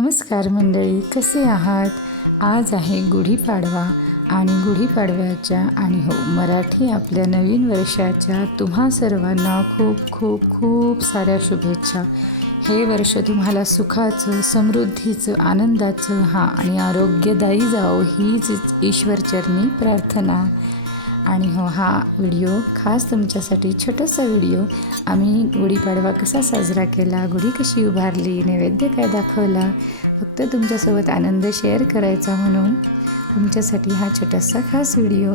नमस्कार मंडळी कसे आहात? आज आहे गुढीपाडवा आणि गुढीपाडव्याच्या आणि हो मराठी आपल्या नवीन वर्षाच्या तुम्हा सर्वांना खूप खूप खूप साऱ्या शुभेच्छा. हे वर्ष तुम्हाला सुखाचं समृद्धीचं आनंदाचं हा आणि आरोग्यदायी जावं हीच ईश्वरचरणी प्रार्थना. आणि हो हा व्हिडिओ खास तुमच्यासाठी छोटासा व्हिडिओ. आम्ही गुढीपाडवा कसा साजरा केला गुढी कशी उभारली नैवेद्य काय दाखवला फक्त तुमच्यासोबत आनंद शेअर करायचा म्हणून. तुमच्यासाठी हा छोटासा खास व्हिडिओ.